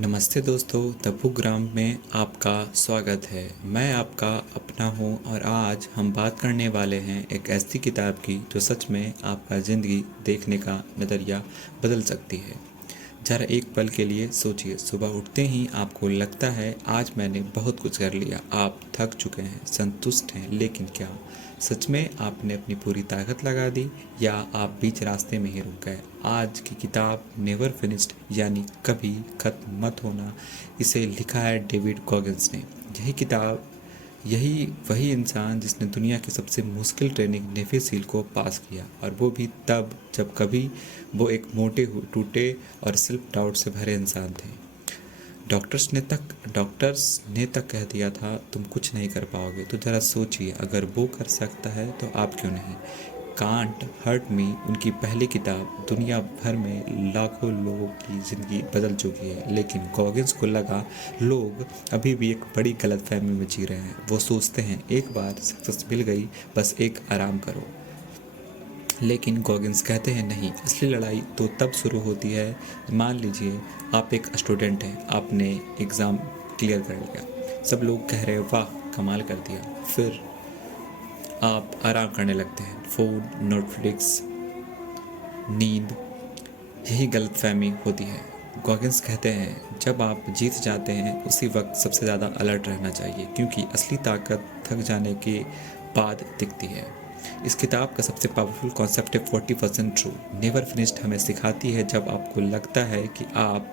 नमस्ते दोस्तों, the book ग्राम में आपका स्वागत है। मैं आपका अपना हूं और आज हम बात करने वाले हैं एक ऐसी किताब की जो सच में आपका ज़िंदगी देखने का नज़रिया बदल सकती है। ज़रा एक पल के लिए सोचिए, सुबह उठते ही आपको लगता है आज मैंने बहुत कुछ कर लिया। आप थक चुके हैं, संतुष्ट हैं, लेकिन क्या सच में आपने अपनी पूरी ताकत लगा दी या आप बीच रास्ते में ही रुक गए? आज की किताब नेवर फिनिश्ड यानी कभी खत्म मत होना, इसे लिखा है डेविड गॉगिंस ने। यही वही इंसान जिसने दुनिया की सबसे मुश्किल ट्रेनिंग नेवी सील को पास किया, और वो भी तब जब कभी वो एक मोटे टूटे और सेल्फ डाउट से भरे इंसान थे। डॉक्टर्स ने तक कह दिया था तुम कुछ नहीं कर पाओगे। तो ज़रा सोचिए, अगर वो कर सकता है तो आप क्यों नहीं? कांट हर्ट मी उनकी पहली किताब दुनिया भर में लाखों लोगों की ज़िंदगी बदल चुकी है, लेकिन गॉगिंस को लगा लोग अभी भी एक बड़ी गलतफहमी में जी रहे हैं। वो सोचते हैं एक बार सक्सेस मिल गई, बस एक आराम करो। लेकिन गॉगिंस कहते हैं नहीं, असली लड़ाई तो तब शुरू होती है। मान लीजिए आप एक स्टूडेंट हैं, आपने एग्ज़ाम क्लियर कर लिया, सब लोग कह रहे हैं वाह कमाल कर दिया। फिर आप आराम करने लगते हैं, फ़ोन, नेटफ्लिक्स, नींद, यही गलतफहमी होती है। गॉगिंस कहते हैं जब आप जीत जाते हैं उसी वक्त सबसे ज़्यादा अलर्ट रहना चाहिए, क्योंकि असली ताकत थक जाने के बाद दिखती है। इस किताब का सबसे पावरफुल कॉन्सेप्ट है 40% ट्रू। नेवर फिनिश्ड हमें सिखाती है जब आपको लगता है कि आप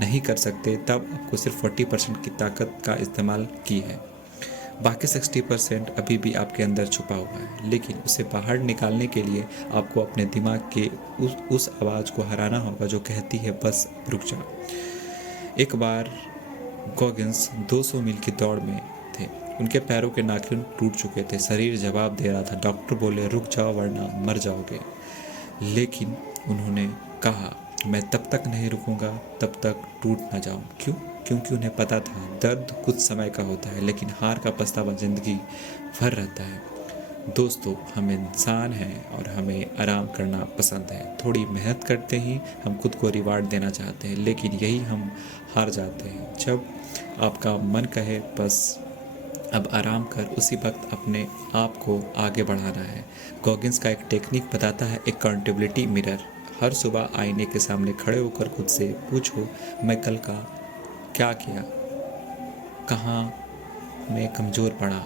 नहीं कर सकते, तब आपको सिर्फ 40% की ताकत का इस्तेमाल की है। बाकी 60% अभी भी आपके अंदर छुपा हुआ है, लेकिन उसे बाहर निकालने के लिए आपको अपने दिमाग के उस आवाज़ को हराना होगा जो कहती है बस रुक जा। एक बार गॉगिंस 200 मील की दौड़ में थे। उनके पैरों के नाखून टूट चुके थे, शरीर जवाब दे रहा था। डॉक्टर बोले रुक जाओ वरना मर जाओगे। लेकिन उन्होंने कहा मैं तब तक नहीं रुकूंगा तब तक टूट ना जाऊं। क्यों? क्योंकि उन्हें पता था दर्द कुछ समय का होता है, लेकिन हार का पछतावा जिंदगी भर रहता है। दोस्तों, हम इंसान हैं और हमें आराम करना पसंद है। थोड़ी मेहनत करते ही हम खुद को रिवार्ड देना चाहते हैं, लेकिन यही हम हार जाते हैं जब आपका मन कहे बस अब आराम कर। उसी वक्त अपने आप को आगे बढ़ाना है। गॉगिंस का एक टेक्निक बताता है, अकाउंटेबिलिटी मिरर। हर सुबह आईने के सामने खड़े होकर खुद से पूछो मैं कल का क्या किया, कहाँ मैं कमज़ोर पड़ा,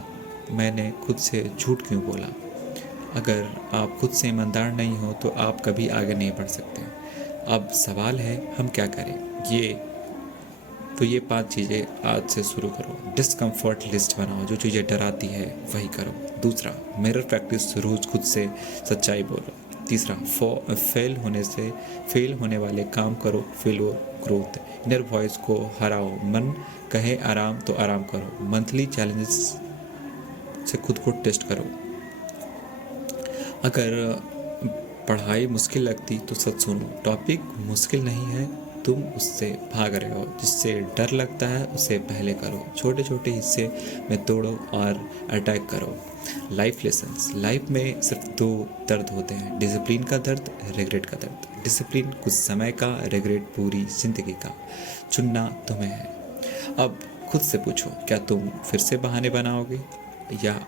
मैंने खुद से झूठ क्यों बोला। अगर आप खुद से ईमानदार नहीं हो तो आप कभी आगे नहीं बढ़ सकते। अब सवाल है हम क्या करें? ये 5 चीज़ें आज से शुरू करो। डिस्कम्फर्ट लिस्ट बनाओ, जो चीज़ें डराती है वही करो। दूसरा, मिरर प्रैक्टिस, रोज़ खुद से सच्चाई बोलो। तीसरा, फेल होने वाले काम करो, फेल ग्रोथ। इनर वॉइस को हराओ, मन कहे आराम तो आराम करो। मंथली चैलेंजेस से खुद को टेस्ट करो। अगर पढ़ाई मुश्किल लगती तो सच सुनो, टॉपिक मुश्किल नहीं है, तुम उससे भाग रहे हो। जिससे डर लगता है उसे पहले करो। छोटे छोटे हिस्से में तोड़ो और अटैक करो। लाइफ लेसन्स, लाइफ में सिर्फ 2 दर्द होते हैं, डिसिप्लिन का दर्द, रिग्रेट का दर्द। डिसिप्लिन कुछ समय का, रिग्रेट पूरी जिंदगी का। चुनना तुम्हें है। अब खुद से पूछो, क्या तुम फिर से बहाने बनाओगे या